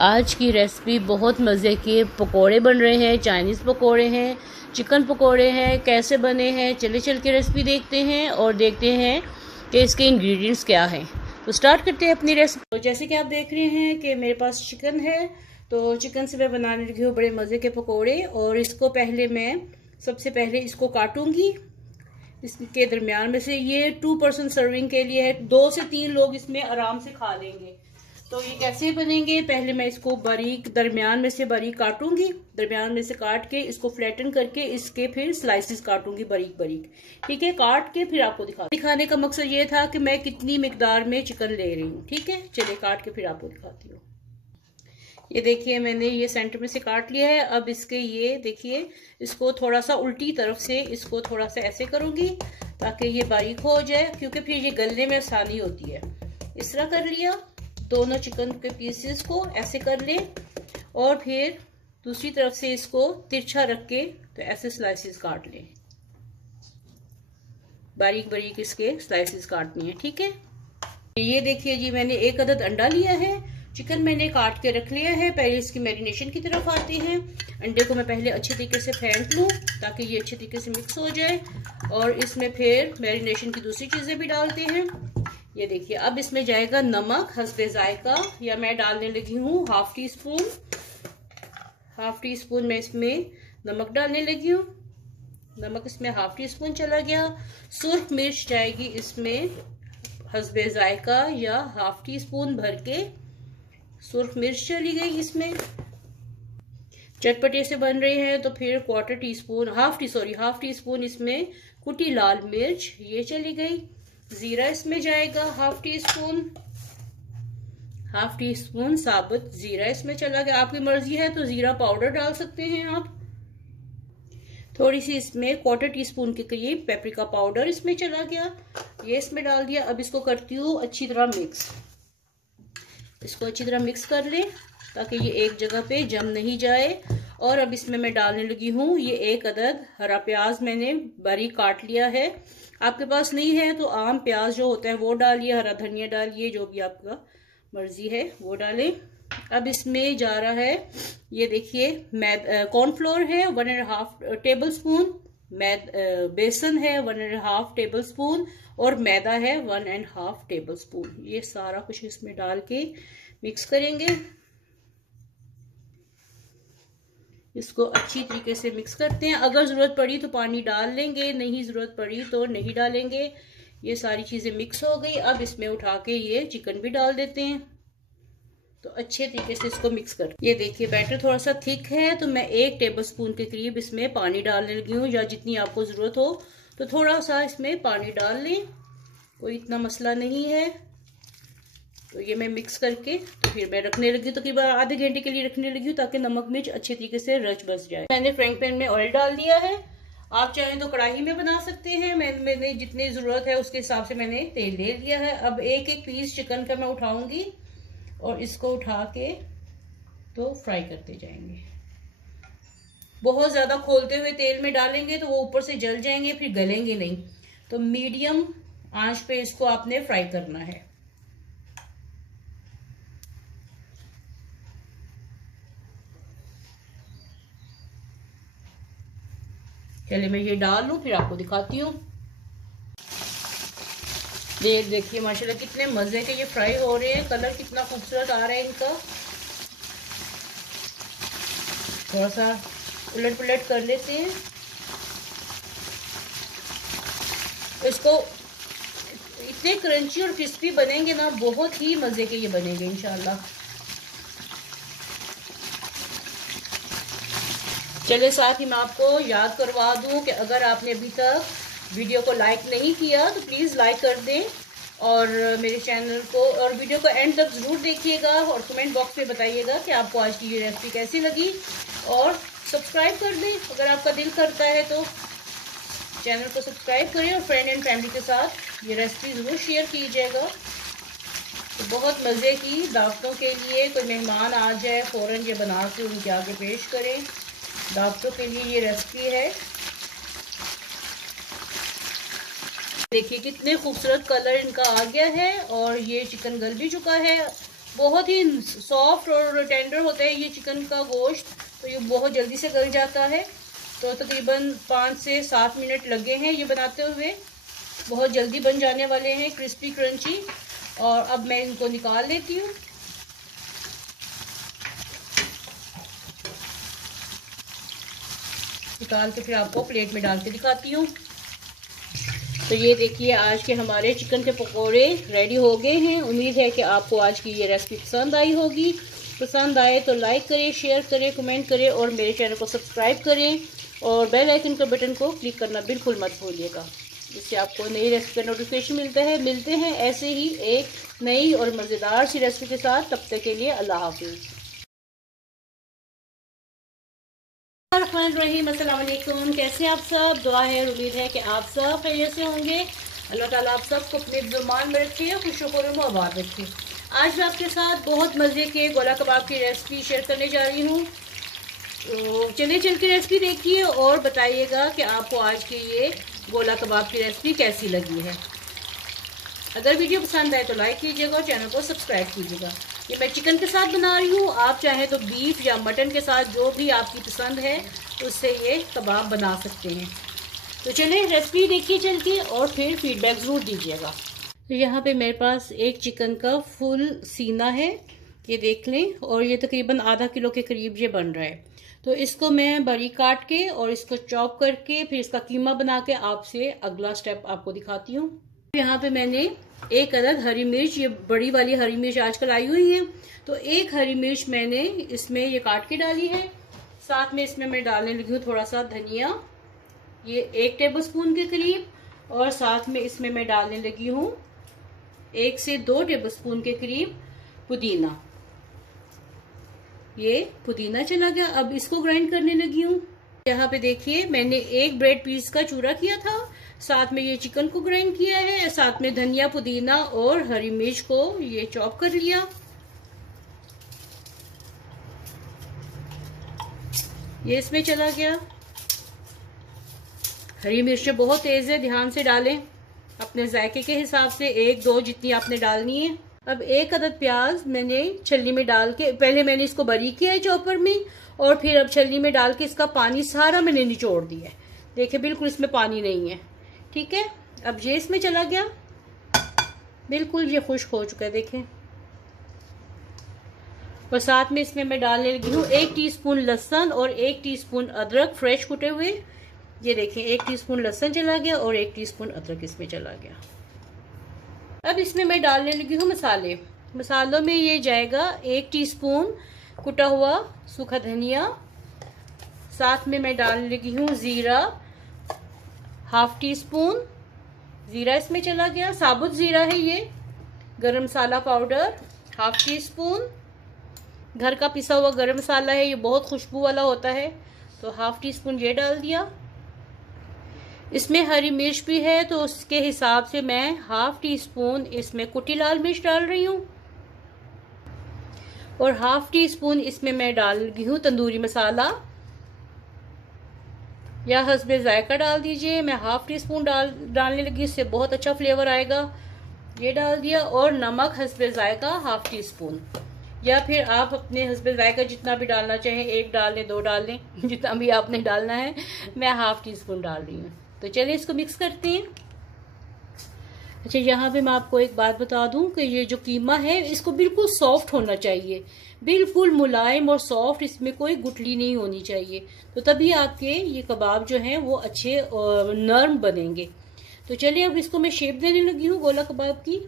आज की रेसिपी बहुत मज़े के पकोड़े बन रहे हैं, चाइनीज़ पकोड़े हैं, चिकन पकोड़े हैं। कैसे बने हैं चले चल के रेसिपी देखते हैं और देखते हैं कि इसके इंग्रेडिएंट्स क्या हैं। तो स्टार्ट करते हैं अपनी रेसिपी। तो जैसे कि आप देख रहे हैं कि मेरे पास चिकन है, तो चिकन से मैं बनाने लगी हूँ बड़े मज़े के पकोड़े। और इसको सबसे पहले इसको काटूंगी। इसके दरमियान में से ये 2% सर्विंग के लिए है, 2 से 3 लोग इसमें आराम से खा लेंगे। तो ये कैसे बनेंगे, पहले मैं इसको दरमियान में से बारीक काटूंगी। दरमियान में से काट के इसको फ्लैटन करके इसके फिर स्लाइसेस काटूंगी बारीक बारीक। ठीक है, काट के फिर आपको दिखाने का मकसद ये था कि मैं कितनी मिकदार में चिकन ले रही हूँ। ठीक है, चलिए काट के फिर आपको दिखाती हूँ। ये देखिए मैंने ये सेंटर में से काट लिया है। अब इसके ये देखिए, इसको थोड़ा सा उल्टी तरफ से इसको थोड़ा सा ऐसे करूंगी ताकि ये बारीक हो जाए, क्योंकि फिर ये गलने में आसानी होती है। इस तरह कर लिया। दोनों चिकन के पीसेस को ऐसे कर लें और फिर दूसरी तरफ से इसको तिरछा रख के तो ऐसे स्लाइसेस काट लें। बारीक बारीक इसके स्लाइसेस काटनी है। ठीक है, ये देखिए जी, मैंने 1 अदद अंडा लिया है। चिकन मैंने काट के रख लिया है। पहले इसकी मैरिनेशन की तरफ आते हैं। अंडे को मैं पहले अच्छे तरीके से फेंट लूँ ताकि ये अच्छे तरीके से मिक्स हो जाए। और इसमें फिर मैरिनेशन की दूसरी चीज़ें भी डालते हैं। ये देखिए, अब इसमें जाएगा नमक हस्बे जायका, या मैं डालने लगी हूँ हाफ टी स्पून मैं इसमें नमक डालने लगी हूँ। नमक इसमें हाफ टी स्पून चला गया। सुर्ख मिर्च जाएगी इसमें हस्बे जायका, या हाफ टी स्पून भर के सुर्ख मिर्च चली गई। इसमें चटपटे से बन रहे हैं तो फिर हाफ टी स्पून इसमें कुटी लाल मिर्च ये चली गई। जीरा इसमें जाएगा हाफ टी स्पून साबुत जीरा इसमें चला गया। आपकी मर्जी है तो जीरा पाउडर डाल सकते हैं आप। थोड़ी सी इसमें 1/4 टीस्पून के करीब पेपरिका पाउडर इसमें चला गया, ये इसमें डाल दिया। अब इसको करती हूँ अच्छी तरह मिक्स। इसको अच्छी तरह मिक्स कर लें ताकि ये एक जगह पे जम नहीं जाए। और अब इसमें मैं डालने लगी हूँ ये 1 अदद हरा प्याज मैंने बारीक काट लिया है। आपके पास नहीं है तो आम प्याज जो होता है वो डालिए, हरा धनिया डालिए, जो भी आपका मर्जी है वो डालें। अब इसमें जा रहा है, ये देखिए कॉर्नफ्लोर है 1.5 टेबल स्पून, बेसन है 1.5 टेबल स्पून, और मैदा है 1.5 टेबल स्पून। ये सारा कुछ इसमें डाल के मिक्स करेंगे। इसको अच्छी तरीके से मिक्स करते हैं। अगर ज़रूरत पड़ी तो पानी डाल लेंगे, नहीं ज़रूरत पड़ी तो नहीं डालेंगे। ये सारी चीज़ें मिक्स हो गई। अब इसमें उठा के ये चिकन भी डाल देते हैं। तो अच्छे तरीके से इसको मिक्स कर, ये देखिए बैटर थोड़ा सा थिक है तो मैं 1 टेबल स्पून के करीब इसमें पानी डालने लगी हूँ, या जितनी आपको ज़रूरत हो तो थोड़ा सा इसमें पानी डाल लें, कोई इतना मसला नहीं है। तो ये मैं मिक्स करके तो फिर मैं रखने लगी, तो करीब आधे घंटे के लिए रखने लगी हूँ ताकि नमक मिर्च अच्छे तरीके से रच बस जाए। मैंने फ्राइंग पैन में ऑयल डाल दिया है। आप चाहें तो कढ़ाई में बना सकते हैं। मैंने जितनी ज़रूरत है उसके हिसाब से मैंने तेल ले लिया है। अब एक एक पीस चिकन का मैं उठाऊंगी और इसको उठा के तो फ्राई करते जाएंगे। बहुत ज़्यादा खोलते हुए तेल में डालेंगे तो वो ऊपर से जल जाएंगे, फिर गलेंगे नहीं। तो मीडियम आंच पे इसको आपने फ्राई करना है। चलिए मैं ये डाल लूं फिर आपको दिखाती हूँ। देखिए माशाल्लाह कितने मजे के ये फ्राई हो रहे हैं। कलर कितना खूबसूरत आ रहा है इनका। थोड़ा सा उलट पुलट कर लेते हैं इसको। इतने क्रंची और क्रिस्पी बनेंगे ना, बहुत ही मजे के ये बनेंगे इंशाल्लाह। चलिए साथ ही मैं आपको याद करवा दूं कि अगर आपने अभी तक वीडियो को लाइक नहीं किया तो प्लीज़ लाइक कर दें, और मेरे चैनल को और वीडियो को एंड तक ज़रूर देखिएगा, और कमेंट बॉक्स में बताइएगा कि आपको आज की ये रेसिपी कैसी लगी। और सब्सक्राइब कर दें अगर आपका दिल करता है तो चैनल को सब्सक्राइब करें, और फ्रेंड एंड फैमिली के साथ ये रेसिपी ज़रूर शेयर कीजिएगा। तो बहुत मज़े की दावतों के लिए, कोई मेहमान आ जाए फ़ौरन ये बना के उनके आगे पेश करें, दावतों के लिए ये रेसिपी है। देखिए कितने खूबसूरत कलर इनका आ गया है, और ये चिकन गल भी चुका है। बहुत ही सॉफ्ट और टेंडर होता है ये चिकन का गोश्त, तो ये बहुत जल्दी से गल जाता है। तो तकरीबन 5 से 7 मिनट लगे हैं ये बनाते हुए। बहुत जल्दी बन जाने वाले हैं, क्रिस्पी क्रंची। और अब मैं इनको निकाल लेती हूँ। निकाल के फिर आपको प्लेट में डाल के दिखाती हूँ। तो ये देखिए आज के हमारे चिकन के पकोड़े रेडी हो गए हैं। उम्मीद है कि आपको आज की ये रेसिपी पसंद आई होगी। पसंद आए तो लाइक करें, शेयर करें, कमेंट करें और मेरे चैनल को सब्सक्राइब करें और बेल आइकन के बटन को क्लिक करना बिल्कुल मत भूलिएगा। इससे आपको नई रेसिपी का नोटिफिकेशन मिलता है। मिलते हैं ऐसे ही एक नई और मज़ेदार सी रेसिपी के साथ। तब तक के लिए अल्लाह हाफिज़। रहीम, अस्सलाम वालेकुम। कैसे आप सब? दुआ है और उम्मीद है कि आप सब खैरियत से होंगे। अल्लाह ताला आप सबको अपने ज़ुबान में रखे, खुशखुर में आबाद रखे। आज मैं आपके साथ बहुत मज़े के गोला कबाब की रेसिपी शेयर करने जा रही हूँ। तो चलिए चल के रेसिपी देखिए और बताइएगा कि आपको आज की ये गोला कबाब की रेसिपी कैसी लगी है। अगर वीडियो पसंद आए तो लाइक कीजिएगा और चैनल को सब्सक्राइब कीजिएगा। ये मैं चिकन के साथ बना रही हूँ, आप चाहें तो बीफ या मटन के साथ, जो भी आपकी पसंद है उससे ये कबाब बना सकते हैं। तो चलिए रेसिपी देखिए चल के और फिर फीडबैक ज़रूर दीजिएगा। तो यहाँ पे मेरे पास एक चिकन का फुल सीना है, ये देख लें, और ये तकरीबन आधा किलो के करीब ये बन रहा है। तो इसको मैं बारीक काट के और इसको चॉप करके फिर इसका कीमा बना के आपसे अगला स्टेप आपको दिखाती हूँ। यहाँ पे मैंने एक अदद हरी मिर्च, ये बड़ी वाली हरी मिर्च आजकल आई हुई है, तो एक हरी मिर्च मैंने इसमें ये काट के डाली है। साथ में इसमें मैं डालने लगी हूँ थोड़ा सा धनिया, ये 1 टेबलस्पून के करीब, और साथ में इसमें मैं डालने लगी हूँ 1 से 2 टेबलस्पून के करीब पुदीना। ये पुदीना चला गया। अब इसको ग्राइंड करने लगी हूँ। यहाँ पे देखिए मैंने 1 ब्रेड पीस का चूरा किया था, साथ में ये चिकन को ग्राइंड किया है, साथ में धनिया, पुदीना और हरी मिर्च को ये चॉप कर लिया। ये इसमें चला गया। हरी मिर्च बहुत तेज है, ध्यान से डालें, अपने जायके के हिसाब से 1-2 जितनी आपने डालनी है। अब 1 अदद प्याज मैंने छलनी में डाल के, पहले मैंने इसको बारीक किया है चॉपर में, और फिर अब छलनी में डाल के इसका पानी सारा मैंने निचोड़ दिया है। देखिए बिल्कुल इसमें पानी नहीं है, ठीक है। अब ये इसमें चला गया, बिल्कुल ये खुश्क हो चुका है, देखें। और साथ में इसमें मैं डालने लगी हूँ 1 टीस्पून लहसुन और 1 टीस्पून अदरक फ्रेश कुटे हुए। ये देखें 1 टीस्पून लहसुन चला गया और 1 टीस्पून अदरक इसमें चला गया। अब इसमें मैं डालने लगी हूँ मसाले। मसालों में ये जाएगा 1 टीस्पून कुटा हुआ सूखा धनिया, साथ में मैं डालने लगी हूँ जीरा, 1/2 टीस्पून जीरा इसमें चला गया, साबुत जीरा है ये। गरम मसाला पाउडर 1/2 टीस्पून, घर का पिसा हुआ गरम मसाला है, ये बहुत खुशबू वाला होता है, तो 1/2 टीस्पून ये डाल दिया। इसमें हरी मिर्च भी है तो उसके हिसाब से मैं 1/2 टीस्पून इसमें कुटी लाल मिर्च डाल रही हूँ, और 1/2 टीस्पून इसमें मैं डाल रही हूँ तंदूरी मसाला, या हस्बे जायका डाल दीजिए। मैं 1/2 टीस्पून डालने लगी, इससे बहुत अच्छा फ्लेवर आएगा। ये डाल दिया। और नमक हस्बे जायका 1/2 टीस्पून, या फिर आप अपने हस्बे जायका जितना भी डालना चाहें, 1 डाल लें, 2 डाल लें, जितना भी आपने डालना है। मैं 1/2 टीस्पून डाल रही हूँ। तो चलिए इसको मिक्स करते हैं। अच्छा, यहाँ पे मैं आपको एक बात बता दूं कि ये जो कीमा है इसको बिल्कुल सॉफ्ट होना चाहिए, बिल्कुल मुलायम और सॉफ्ट, इसमें कोई गुठली नहीं होनी चाहिए, तो तभी आपके ये कबाब जो हैं वो अच्छे और नरम बनेंगे। तो चलिए अब इसको मैं शेप देने लगी हूँ गोला कबाब की।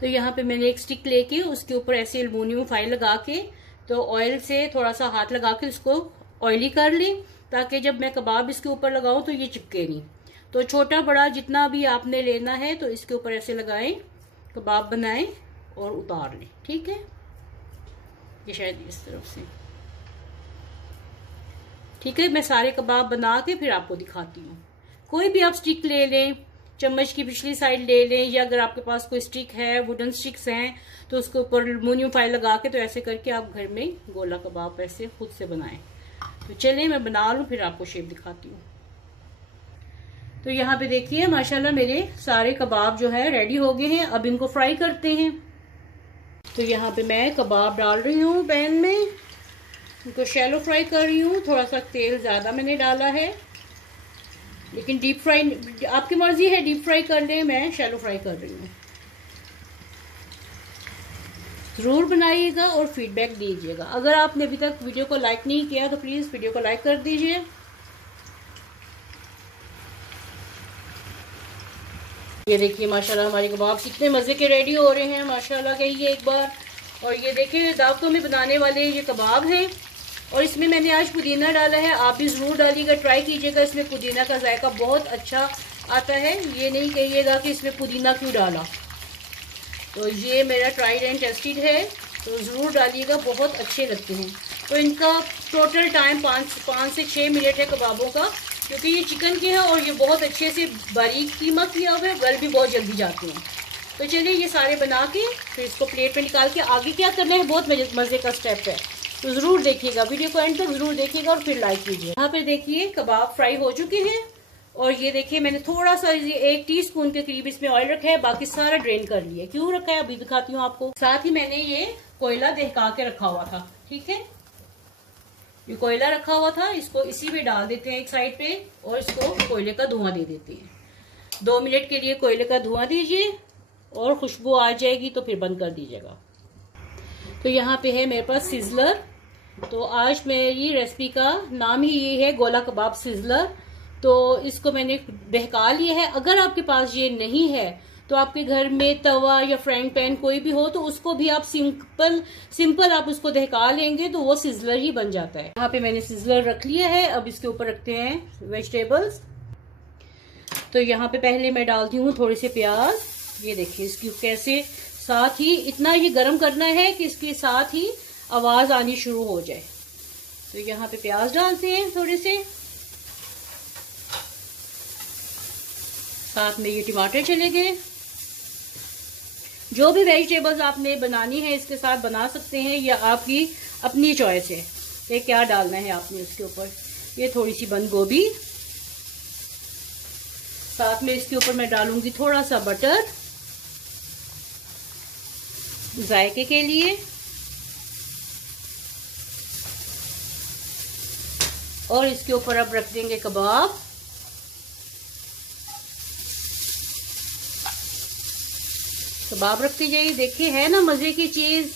तो यहाँ पे मैंने एक स्टिक लेके उसके ऊपर ऐसे एल्युमिनियम फॉइल लगा के, तो ऑयल से थोड़ा सा हाथ लगा के उसको ऑयली कर लें, ताकि जब मैं कबाब इसके ऊपर लगाऊं तो ये चिपके नहीं। तो छोटा बड़ा जितना भी आपने लेना है तो इसके ऊपर ऐसे लगाएं, कबाब बनाएं और उतार लें, ठीक है। ये शायद इस तरफ से, ठीक है। मैं सारे कबाब बना के फिर आपको दिखाती हूँ। कोई भी आप स्टिक ले लें, चम्मच की पिछली साइड ले लें, या अगर आपके पास कोई स्टिक है, वुडन स्टिक्स हैं, तो उसके ऊपर एल्युमिनियम फॉइल लगा के, तो ऐसे करके आप घर में गोला कबाब ऐसे खुद से बनाएं। तो चलिए मैं बना लूँ फिर आपको शेप दिखाती हूँ। तो यहाँ पे देखिए माशाल्लाह मेरे सारे कबाब जो है रेडी हो गए हैं। अब इनको फ्राई करते हैं। तो यहाँ पे मैं कबाब डाल रही हूँ पैन में, इनको शैलो फ्राई कर रही हूँ। थोड़ा सा तेल ज़्यादा मैंने डाला है, लेकिन डीप फ्राई आपकी मर्जी है, डीप फ्राई कर लें, मैं शैलो फ्राई कर रही हूँ। ज़रूर बनाइएगा और फीडबैक दीजिएगा। अगर आपने अभी तक वीडियो को लाइक नहीं किया तो प्लीज़ वीडियो को लाइक कर दीजिए। ये देखिए माशाल्लाह हमारे कबाब कितने मज़े के रेडी हो रहे हैं, माशाल्लाह कहिए एक बार। और ये देखिए दावतों में बनाने वाले ये कबाब हैं और इसमें मैंने आज पुदीना डाला है। आप भी ज़रूर डालिएगा, ट्राई कीजिएगा। इसमें पुदीना का जायका बहुत अच्छा आता है, ये नहीं कहिएगा कि इसमें पुदीना क्यों डाला। तो ये मेरा ट्राइड एंड टेस्टेड है, तो ज़रूर डालिएगा, बहुत अच्छे लगते हैं। तो इनका टोटल टाइम 5 से 6 मिनट है कबाबों का, क्योंकि ये चिकन के हैं और ये बहुत अच्छे से बारीक कीमा किया हुआ है, गल भी बहुत जल्दी जाते हैं। तो चलिए ये सारे बना के फिर इसको प्लेट में निकाल के आगे क्या करना है, बहुत मज़े का स्टेप है। तो ज़रूर देखिएगा, वीडियो को एंड तक ज़रूर देखिएगा और फिर लाइक कीजिए। यहाँ पे देखिए कबाब फ्राई हो चुके हैं और ये देखिए मैंने थोड़ा सा 1 टीस्पून के करीब इसमें ऑयल रखा है, बाकी सारा ड्रेन कर लिया। क्यों रखा है अभी दिखाती हूँ आपको। साथ ही मैंने ये कोयला दहका के रखा हुआ था, ठीक है, ये कोयला रखा हुआ था, इसको इसी में डाल देते हैं एक साइड पे और इसको कोयले का धुआं दे देते हैं। 2 मिनट के लिए कोयले का धुआं दीजिए और खुशबू आ जाएगी तो फिर बंद कर दीजिएगा। तो यहाँ पे है मेरे पास सिजलर। तो आज मेरी रेसिपी का नाम ही ये है, गोला कबाब सिजलर। तो इसको मैंने बहका लिया है। अगर आपके पास ये नहीं है तो आपके घर में तवा या फ्राइंग पैन कोई भी हो तो उसको भी आप सिंपल आप उसको दहका लेंगे तो वो सिजलर ही बन जाता है। यहाँ पे मैंने सिजलर रख लिया है। अब इसके ऊपर रखते हैं वेजिटेबल्स। तो यहाँ पे पहले मैं डालती हूँ थोड़े से प्याज। ये देखिए इसकी कैसे साथ ही इतना ये गर्म करना है कि इसके साथ ही आवाज आनी शुरू हो जाए। तो यहाँ पे प्याज डालते हैं थोड़े से, साथ में ये टमाटर चले गए। जो भी वेजिटेबल्स आपने बनानी है इसके साथ बना सकते हैं या आपकी अपनी चॉइस है ये क्या डालना है आपने इसके ऊपर। ये थोड़ी सी बंद गोभी, साथ में इसके ऊपर मैं डालूंगी थोड़ा सा बटर जायके के लिए, और इसके ऊपर अब रख देंगे कबाब। कबाब रखते जाइए। देखिए है ना मजे की चीज,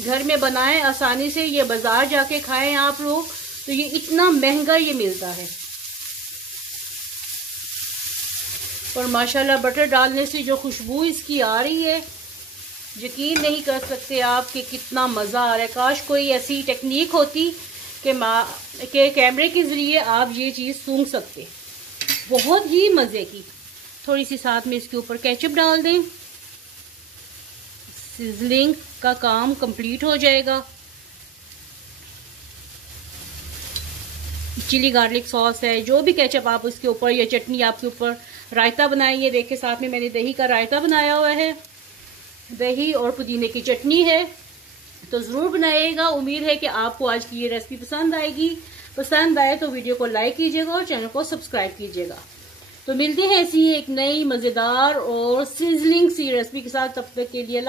घर में बनाएं आसानी से। ये बाजार जाके खाएं आप लोग तो ये इतना महंगा ये मिलता है, और माशाल्लाह बटर डालने से जो खुशबू इसकी आ रही है यकीन नहीं कर सकते आप कि कितना मज़ा आ रहा है। काश कोई ऐसी टेक्निक होती कि कैमरे के ज़रिए आप ये चीज़ सूंघ सकते, बहुत ही मज़े की। थोड़ी सी साथ में इसके ऊपर केचप डाल दें, सिजलिंग का काम कंप्लीट हो जाएगा। चिली गार्लिक सॉस है, जो भी केचप आप उसके ऊपर या चटनी आपके ऊपर, रायता बनाइए। देखिए साथ में मैंने दही का रायता बनाया हुआ है, दही और पुदीने की चटनी है। तो ज़रूर बनाइएगा। उम्मीद है कि आपको आज की ये रेसिपी पसंद आएगी। पसंद आए तो वीडियो को लाइक कीजिएगा और चैनल को सब्सक्राइब कीजिएगा। तो मिलते हैं ऐसी एक नई मज़ेदार और सिजलिंग सी रेसिपी के साथ। तब तक के लिए